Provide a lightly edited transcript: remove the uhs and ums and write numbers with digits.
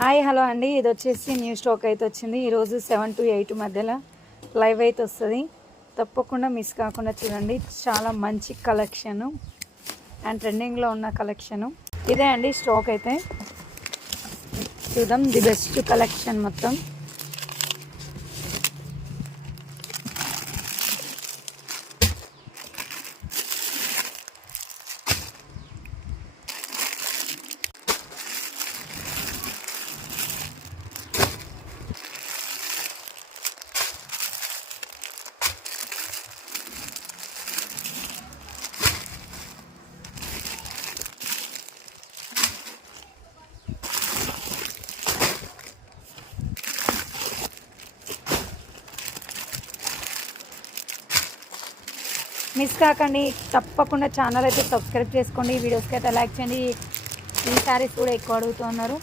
Hi hello అండి, ఇది వచ్చేసి న్యూ స్టాక్ అయితే వచ్చింది. ఈరోజు 7 to 8 మధ్యలో లైవ్ అయితే వస్తుంది. తప్పకుండా మిస్ కాకుండా చూడండి. చాలా మంచి కలెక్షను అండ్ ట్రెండింగ్లో ఉన్న కలెక్షను ఇదే అండి. స్టాక్ అయితే చూద్దాం. ది బెస్ట్ కలెక్షన్ మొత్తం. మిస్ కాకండి, తప్పకుండా ఛానల్ అయితే సబ్స్క్రైబ్ చేసుకోండి. వీడియోస్కి అయితే లైక్ చేయండి. ఈ శారీస్ కూడా ఎక్కువ అడుగుతున్నారు.